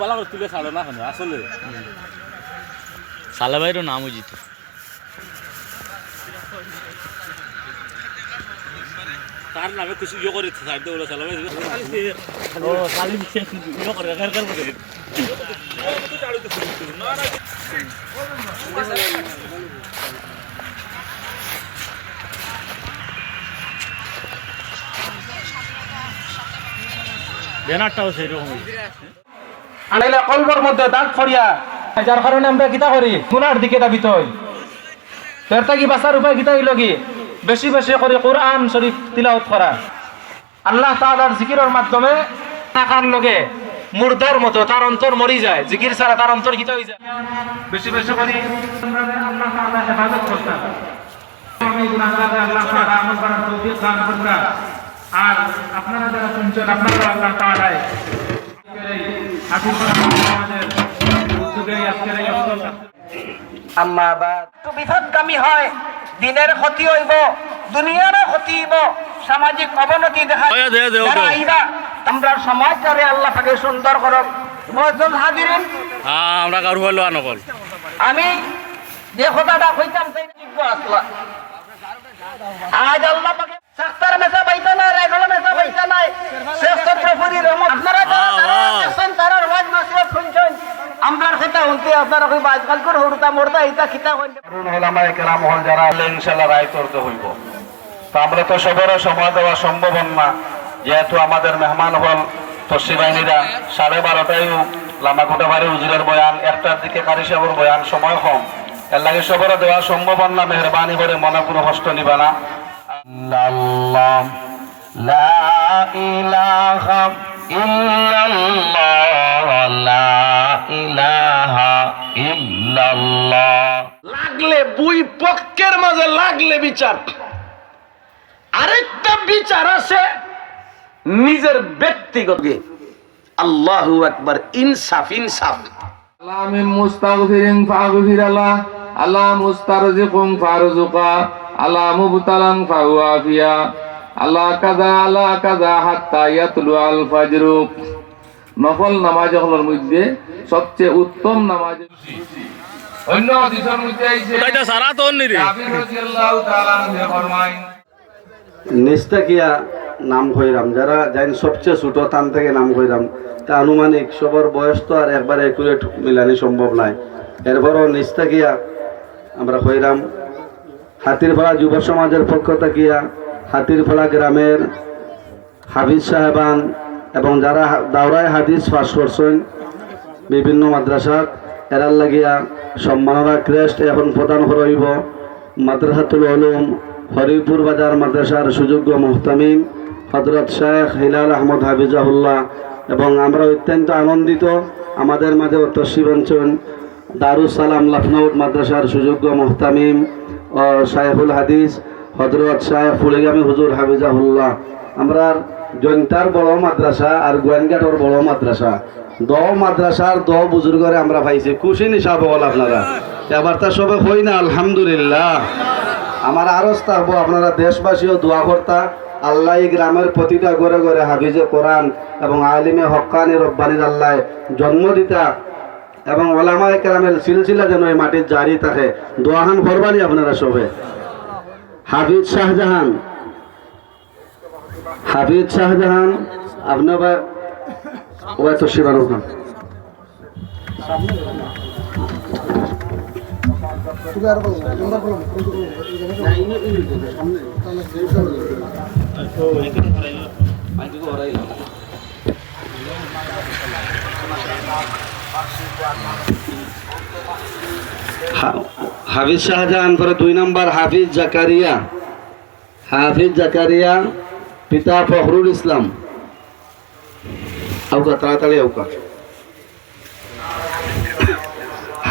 বালা করে তুলে ছাড়ো না কেন আসলে সালা ভাইয়েরও নাম উচিত তার নামে কিছু ইয়ে করে সাইড দিয়ে বলে চালাবে ও খালি ইয়ে করে গার গার করে ব্যানারটাও সেরকম আনাইলে কলবর মধ্যে দাগ ফরিয়া যার কারণে আমরা কিতা করি গুনার দিকে দাবিত হই এর থাকি বাঁচার উপায় কিতা হইল কি বেশি বেশি করে কোরআন শরীফ তিলাওয়াত করা আল্লাহ তাআলার জিকিরের মাধ্যমে টাকার লগে মুর্দার মতো তার অন্তর মরি যায় জিকির ছাড়া তার অন্তর কিতা হয়ে যায় বেশি বেশি করে আল্লাহ তাআলা হেফাজত করতে আমি গুনাহগার আল্লাহ তাআলা আমল করার তৌফিক দান করুন আর আপনারা যারা শুনছেন আপনারা আল্লাহ তাআলায় আম্মা বাদ তো বিপদগামী হয় দিনের ক্ষতি হইব দুনিয়ারও ক্ষতি হইব সামাজিক অবনতি দেখা আইবা আমরা সমাজটারে আল্লাহ পাকে সুন্দর করব মুআজ্জাজ হাজিরিন আমরা কারু হলো আনকল আমি যে কথাটা কইতাম সেই যোগ্য আসলা আজ আল্লাহ পাকে সাক্তার মেসা বাইতা না রেগলা মেসা বাইতা নাই শেষ চন্দ্রপুরী রহমান আপনারা যারা দেখছেন তারা ওয়াজ নসিহত শুনছেন আমরার কথা উনতে আপনারা কই আজকাল করে হরতা মরতা এটা কিতা কইলে উলামায়ে কেরাম হল যারা ইনশাআল্লাহ রায় করতে হইব তো আমরা তো সবার সময় দেওয়া সম্ভব না যেহেতু আমাদের মেহমান হল তসি বাহিনীরা 12:30টায় লামাকোটা বাড়ি হুজুরের বয়ান একটার দিকে কারি সাহেবের বয়ান সময় কম এর লাগে সবার দেওয়া সম্ভব না মেহরবানি করে মনে কোনো কষ্ট নিবা না আল্লাহ লা ইলাহা ইল্লাল্লাহ লা ইলাহা ইল্লাল্লাহ লাগলে দুই পক্ষের মাঝে লাগলে বিচার আরেকটা বিচার আছে নিজের ব্যক্তিগত আল্লাহু আকবার ইনসাফ ইনসাফ আলামিন মুস্তাগফিরিন ফাগফিরাল্লাহ আলা মুস্তারজিকুম ফারজুকা আলা মুবতালান ফাওয়াফিয়া আলা কাযা হাত্তা ইয়াতলু আল ফাজর নফল নামাজ হলোর মধ্যে সবচেয়ে উত্তম নামাজ অন্য হাদিসের মধ্যে আইছে তাইটা সারা তো নিরে আবি রাদিয়াল্লাহু তাআলা আনহু ফরমায় নিস্তাকিয়া নাম কইরাম যারা জাইন সবচেয়ে ছোট তান থেকে নাম কইরাম তা আনুমানিক সবার বয়স তো আর একবারে একুরেট মিলানি সম্ভব নাই এরপরও নিস্তাকিয়া আমরা কইরাম হাতিরপাড়া যুব সমাজের পক্ষ থাকিয়া হাতিরপাড়া গ্রামের হাফিজ সাহেবান এবং যারা দাওরায় হাদিস পাস করছেন বিভিন্ন মাদ্রাসাত এরার লাগিয়া সম্মাননা ক্রেস্ট এখন প্রদান করাইব মাদ্রাসাতুল উলুম হরিপুর বাজার মাদ্রাসার সুযোগ্য মুহতামিম হযরত শেখ হিলাল আহমদ হাফিজাহুল্লাহ এবং আমরা অত্যন্ত আনন্দিত আমাদের মাঝে তশরিফ আনছেন দারুস সালাম লখনৌ মাদ্রাসার সুযোগ্য মুহতামিম ও শাইখুল হাদিস হযরত শাহ ফুলিগামী হুজুর হাফিজাহুল্লাহ আমরা জয়ন্তার বড় মাদ্রাসা আর গোয়েনঘাটর বড় মাদ্রাসা মাদ্রাসার বুজুর্গরে আমরা পাইছি খুশি নিশাব হল আপনারা এবার তা সবে হই না আলহামদুলিল্লাহ আমার আরজ থাকবো আপনারা দেশবাসীও দোয়া কর্তা আল্লাহ এই গ্রামের প্রতিটা ঘরে ঘরে হাফিজে কোরআন এবং আলিমে হক্কানি রব্বানির আল্লাহ জন্ম দিতা এবং ওলামায়ে কেরামের সিলসিলা যেন এই মাটির জারি থাকে দোয়াহান করবানি আপনারা সবে হাফিজ শাহজাহান আপনার ও তো শিবান হাফিজ শাহজাহান পরে 2 নম্বর হাফিজ জাকারিয়া পিতা ফখরুল ইসলাম আউকা তাড়াতাড়ি আউকা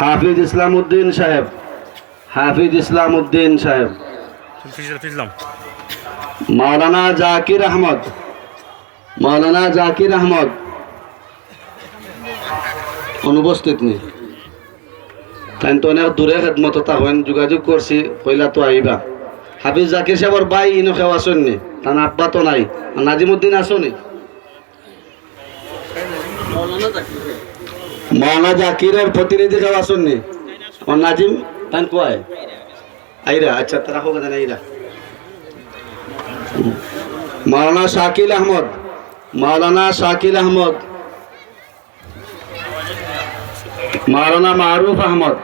হাফিজ ইসলামউদ্দিন সাহেব মাওলানা জাকির আহমদ অনুপস্থিত নেই তাই তো অনেক দূরে খেদমত হন যোগাযোগ করছি কইলা তো আইবা হাফিজ জাকির সাহেবর ভাই ইনো খেও আসেন নি তার আব্বা তো নাই নাজিমউদ্দিন আসো নি মাওলানা জাকিরের প্রতিনিধি কেউ আসেননি? আমার নাজিম তান কোয়ায় আইরা, আচ্ছা তারা হোক না আইরা। মাওলানা শাকিল আহমদ, মাওলানা শাকিল আহমদ, মাওলানা মারুফ আহমদ,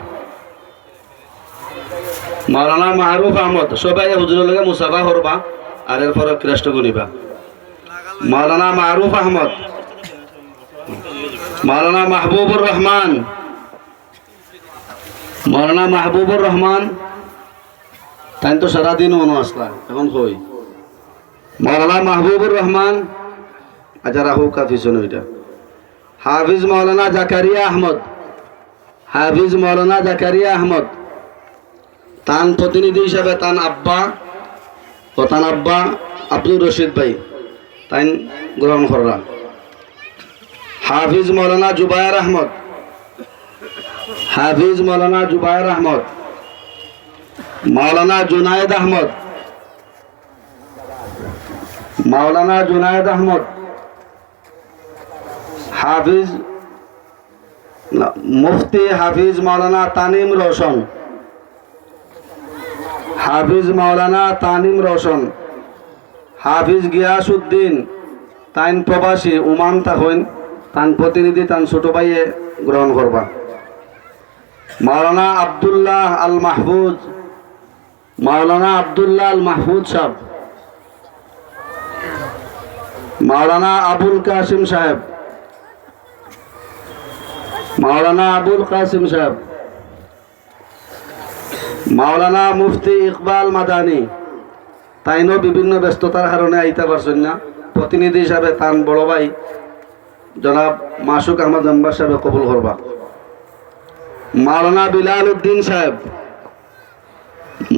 মাওলানা মারুফ আহমদ সবাই হুজুরের লগে মুসাফা করবা আর এরপর ক্রেষ্ট করিবা। মাওলানা মারুফ আহমদ, মাওলানা মাহবুবুর রহমান, মাওলানা মাহবুবুর রহমান তাই তো সারাদিন মনে আসলা এখন কই। মাওলানা মাহবুবুর রহমান আচ্ছা রাহু কাফিসন ওইটা। হাফিজ মাওলানা জাকারিয়া আহমদ, হাফিজ মাওলানা জাকারিয়া আহমদ তান প্রতিনিধি হিসাবে তান আব্বা আব্দুর রশিদ ভাই তাই গ্রহণ করা। হাফিজ মাওলানা জুবায়ের আহমদ, হাফিজ মাওলানা জুবায়ের আহমদ, মাওলানা জুনায়েদ আহমদ, মাওলানা জুনায়েদ আহমদ, হাফিজ মুফতি হাফিজ মাওলানা তানিম রোশন, হাফিজ মাওলানা তানিম রোশন, হাফিজ গিয়াসউদ্দিন তাইন প্রবাসী উমান থাকইন তান প্রতিনিধি তান ছোট ভাইয়ে গ্রহণ করবা। মাওলানা আব্দুল্লাহ আল মাহফুজ, মাওলানা আব্দুল্লাহ আল মাহফুজ সাহেব, মাওলানা আবুল কাসিম সাহেব, মাওলানা আবুল কাসিম সাহেব, মাওলানা মুফতি ইকবাল মাদানী তাইনও বিভিন্ন ব্যস্ততার কারণে আইতে পারছেন না। প্রতিনিধি হিসাবে তান বড় ভাই জনাব মাসুক আহমদ মেম্বার সাহেব কবুল করবা। মাওলানা বিলাল উদ্দিন সাহেব,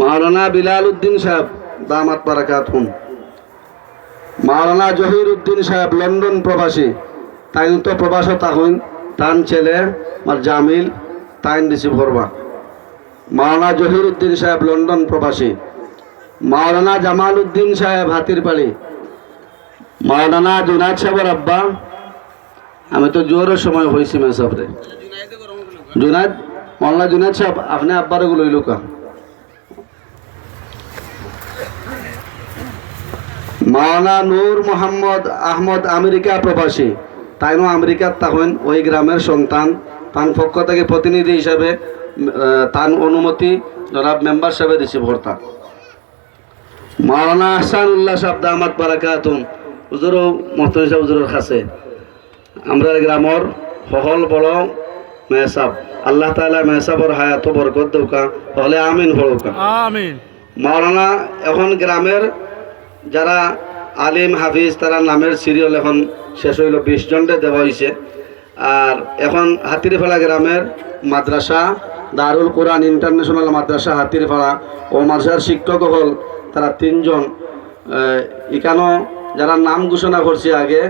মাওলানা বিলাল উদ্দিন সাহেব দামাত বারাকাতুহুম, মাওলানা জহির উদ্দিন সাহেব লন্ডন প্রবাসী তাইন তো প্রবাস থাকুন তান ছেলে আমার জামিল তাইন রিসিভ করবা। মাওলানা জহির উদ্দিন সাহেব লন্ডন প্রবাসী, মাওলানা জামাল উদ্দিন সাহেব হাতিরপাড়ি, মাওলানা জুনায়দ সাহেবের আব্বা আমি তো জোরের সময় হয়েছি মেসাবরে জুনায়দ, মাওলানা জুনায়দ সাহেব আপনি আব্বারে গুলো লইলুকা। মাওলানা নূর মোহাম্মদ আহমদ আমেরিকা প্রবাসী তাইনও আমেরিকার তখন ওই গ্রামের সন্তান তান পক্ষ থেকে প্রতিনিধি হিসাবে তান অনুমতি জনাব মেম্বার সাহেব রিসিভ করতাম। মাওলানা আহসানুল্লাহ সাহেব দামাত বারাকাতুহুম হুজুরও মহতরম সাহেব হুজুরের কাছে আমরা গ্রামের হল বড় মেহসাব আল্লাহ তাআলা মেহসাবর হায়াত বরকত দৌকা হলে আমিন হলৌকা আমিন। মাওলানা এখন গ্রামের যারা আলিম হাফিজ তারা নামের সিরিয়াল এখন শেষ হইল 20 জনরে দেওয়া হয়েছে। আর এখন হাতিরপাড়া গ্রামের মাদ্রাসা দারুল কোরআন ইন্টারন্যাশনাল মাদ্রাসা হাতিরপাড়া ও মাদ্রাসার শিক্ষক হল তারা 3 জন এখানেও যারা নাম ঘোষণা করছে আগে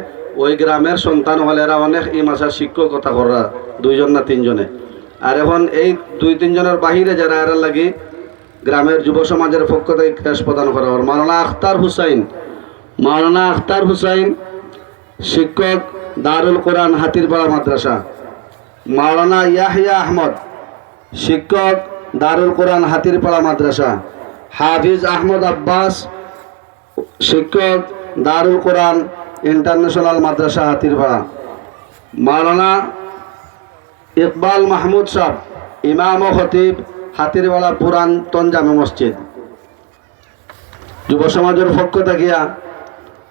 ওই গ্রামের সন্তান হলে এরা অনেক এই মাদ্রাসার শিক্ষকতা করা 2 জন না 3 জনে। আর এখন এই 2-3 জনের বাহিরে যারা এরা লাগি গ্রামের যুব সমাজের পক্ষ থেকে ক্রেশ প্রদান করা হয়। মাওলানা আখতার হুসাইন, মাওলানা আখতার হুসাইন শিক্ষক দারুল কোরআন হাতিরপাড়া মাদ্রাসা, মাওলানা ইয়াহিয়া আহমদ শিক্ষক দারুল কোরআন হাতিরপাড়া মাদ্রাসা, হাফিজ আহমদ আব্বাস শিক্ষক দারুল কোরআন ইন্টারন্যাশনাল মাদ্রাসা হাতিরপাড়া, মাওলানা ইকবাল মাহমুদ সাহেব ইমাম ও খতিব হাতিরপাড়া পুরাতন জামে মসজিদ। যুব সমাজের পক্ষ থাকিয়া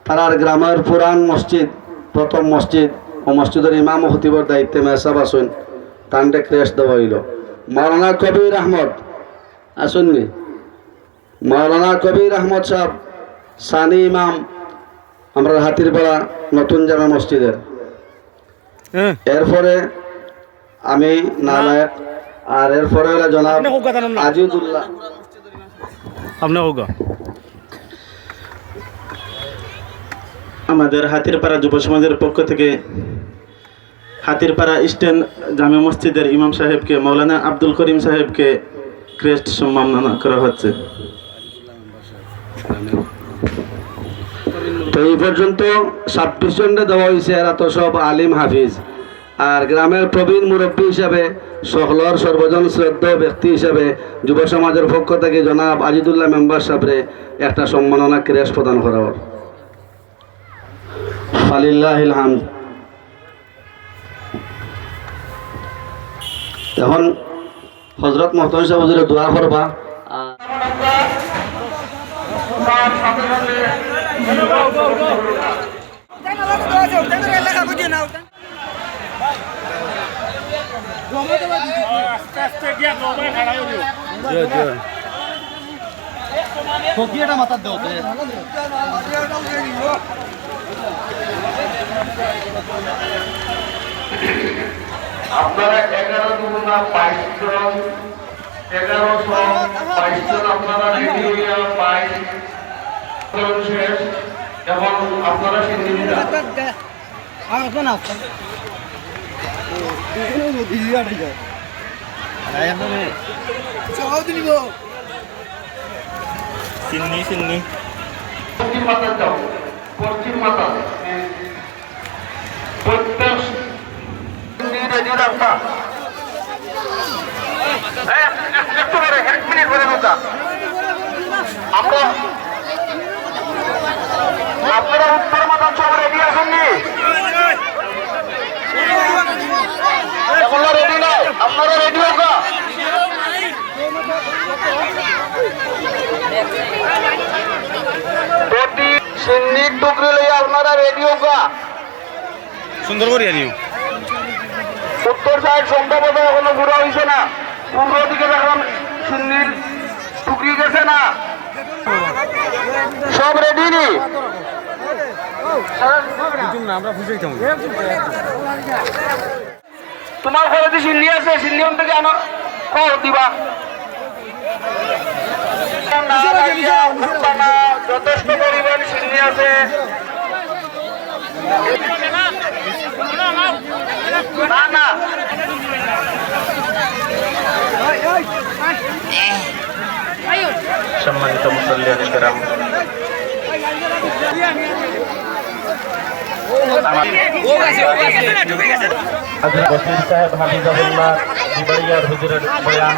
তারার গ্রামের পুরান মসজিদ প্রথম মসজিদ ও মসজিদের ইমাম ও খতিবর দায়িত্বে মেহসাব আসুন তান্ডে ক্রেশ দেওয়া হইল। মাওলানা কবির আহমদ আসুননি, মাওলানা কবির আহমদ সাহেব সানি ইমাম আমরা হাতিরপাড়া নতুন জামে মসজিদের। এরপরে আমি নালায়ক আর এরপরে হলো জনাব আজিদুল্লাহ আমাদের হাতিরপাড়া যুব সমাজের পক্ষ থেকে হাতিরপাড়া ইস্টার্ন জামে মসজিদের ইমাম সাহেবকে মাওলানা আব্দুল করিম সাহেবকে ক্রেস্ট সম্মাননা করা হচ্ছে। তো এই পর্যন্ত 26 জনকে দেওয়া হয়েছে। এরা তো সব আলিম হাফিজ। আর গ্রামের প্রবীণ মুরব্বী হিসাবে সকলের সর্বজন শ্রদ্ধেয় ব্যক্তি হিসাবে যুব সমাজের পক্ষ থেকে জনাব আজিদুল্লাহ মেম্বার সাহেবরে একটা সম্মাননা ক্রেশ প্রদান করা হল। ফালিল্লাহিল হামদ। এখন হযরত মোহতরম সাহেব হুজুরে দোয়া করবা। আপনারা 11 দুগুণা 22 জন, 1122 জন আপনারা রেডি হইয়া 22 জন শেষ। এখন আপনারা সিন্ধিরা পশ্চিম মাথা যাও, পশ্চিম মাথা প্রত্যেক রেডি রাখবা। একটু করে 1 মিনিট করে নৌকা আমরা আপনারা উত্তর মাথা সব রেডি আছেন নি? এখনো রেডি নাই, আপনারা রেডি হোকা। প্রতি সিন্নির টুকরি লইয়া আপনারা রেডি হোকা। সুন্দর করে আনিও। উত্তর সাইড সম্ভবত এখনো ঘুরা হয়েছে না, পূর্ব দিকে যখন সিন্নির টুকরি গেছে না, সব রেডি নি? তোমার ঘরে যে সিন্নি আছে, সিন্নি থেকে আনো দিবা। যথেষ্ট পরিমাণ সিন্নি আছে। না না সম্মানিত মুসল্লিয়ান কেরাম, বশির সাহেব হাফিজাহুল্লাহ দিবাইয়ার হুজুরের বয়ান,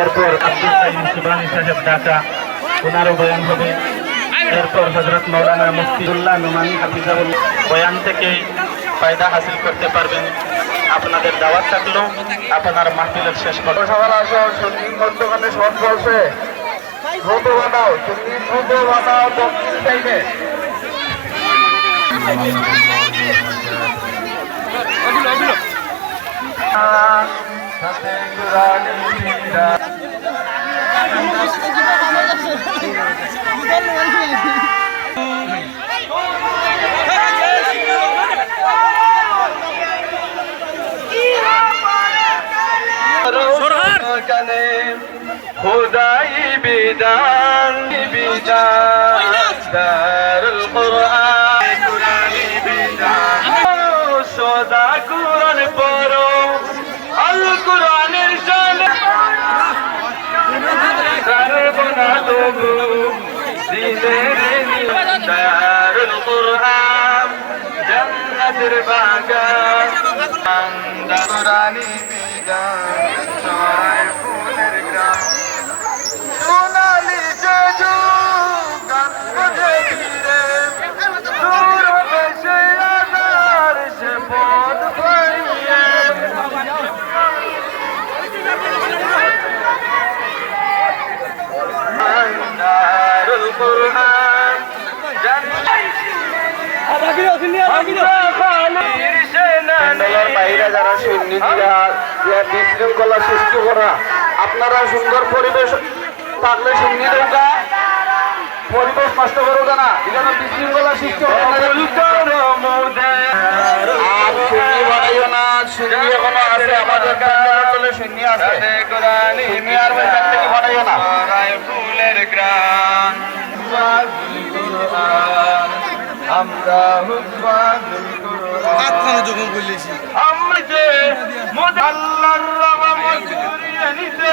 এরপর আব্দুল কাইয়ুম শিবানী সাহেব ঢাকা, ওনারও বয়ান হবে। এরপর হযরত মাওলানা মুফতিউল্লাহ নোমানী হাফিজাহুল্লাহ বয়ান থেকে ফায়দা হাসিল করতে পারবেন। আপনাদের দাওয়াত থাকলো আপনার মাহফিলের শেষ কথা। সকাল আসো, সঙ্গীত মধ্যখানে শর্ট বলছে দ্রুত বানাও, সঙ্গীত দ্রুত বানাও দক্ষিণ সাইডে। খুদাই বিদান বিদান দারুল কুরআন কুরআনি বিদান সদা কুরআন পড়ো আল কুরআনের শানে করবনা তবু দিনের দারুল কুরআন জান্নাতের বাগান কুরআনি বিদান সরাই ফুলের গ্রাম সোনালি জজু গান বাজে ধীরে দূর হবে সে আধার সে পথ পাইয়ে দারুল কুরআন বাইরে যারা সুন্নি দিয়া বিশৃঙ্খলা সৃষ্টি করা, আপনারা সুন্দর পরিবেশ থাকলে সুন্নি দেওয়া, পরিবেশ নষ্ট করো না, এখানে বিশৃঙ্খলা সৃষ্টি করে সুন্নি বানাইও না। সুন্নি এখনো আছে আমাদের কাছে, সুন্নি আছে, সুন্নি আর থেকে বানাইও না। ফুলের গ্রাম আমরা যখন বলেছি আমি যে আল্লাহর রহমত করিয়ে নিতে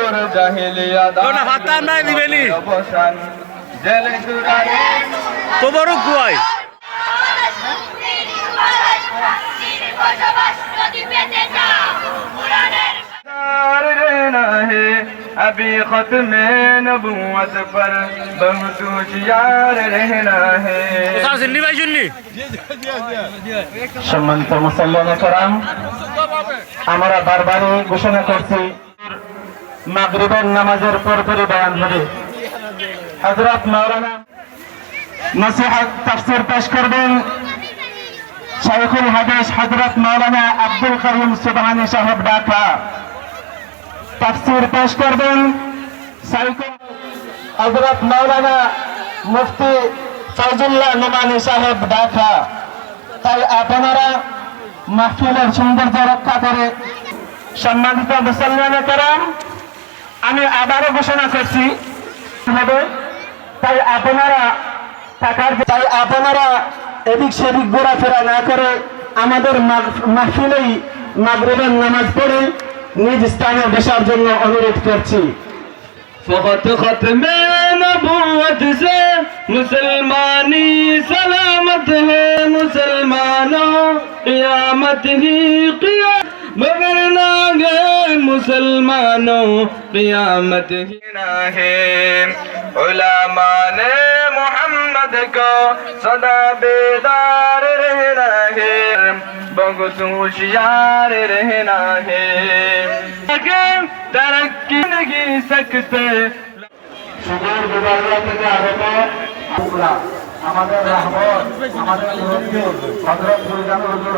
আমরা জাহেলিয়া দানা ভাতা নাই দিবেলি অবসান জেলে সুরানি তো বড় গুয়াই अभी खत्म नबूवत पर बहुत होशियार रहना है। সম্মানিত মুসল্লিয়ানে কেরাম, আমরা বারবারই ঘোষণা করছি মাগরিবের নামাজের পরপরই বয়ান হবে। হযরত মাওলানা নসিহত তাফসীর পেশ করবেন শাইখুল হাদিস হযরত মাওলানা আব্দুল করিম সুবহানী সাহেব ঢাকা। তাফসীর পেশ করবেন শাইখুল হযরত মাওলানা মুফতি ফয়জুল্লাহ নোমানী সাহেব ঢাকা। তাই আপনারা মাহফিলের সৌন্দর্য রক্ষা করে সম্মানিত মুসলমান কেরাম, আমি আবারও ঘোষণা করছি হবে। তাই আপনারা এদিক সেদিক ঘোরাফেরা না করে আমাদের মাহফিলেই মাগরিবের নামাজ পড়ে নিজ স্থানে বসার জন্য অনুরোধ করছি। फकत खत्म नबूवत से मुसलमानी सलामत है, मुसलमानों क़यामत ही क़यामत, मगर ना गए मुसलमानों क़यामत ही ना है। उलमा ने मोहम्मद को सदा बेदार रहना है, बहुत होशियार रहना है। तरक्की नहीं सकते সুদূর বিভাগীয় থেকে আগত আমরা আমাদের রাহবর আমাদের মুরব্বী হযরত গুরুজানুর হুজুর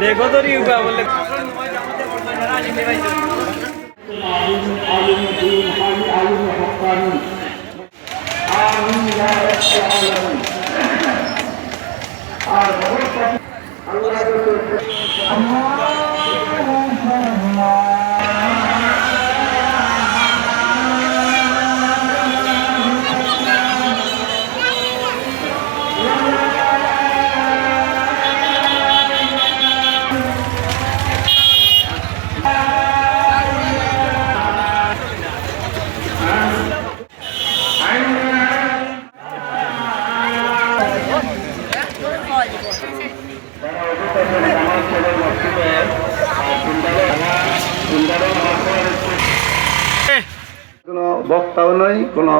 দেখো তো রিউবা বলে কোনো বক্তাও নই, কোনো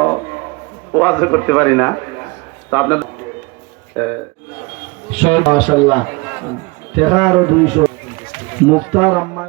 ওয়াজও করতে পারি না। তো আপনার মাশাআল্লাহ 1300 মুক্তার আম্মা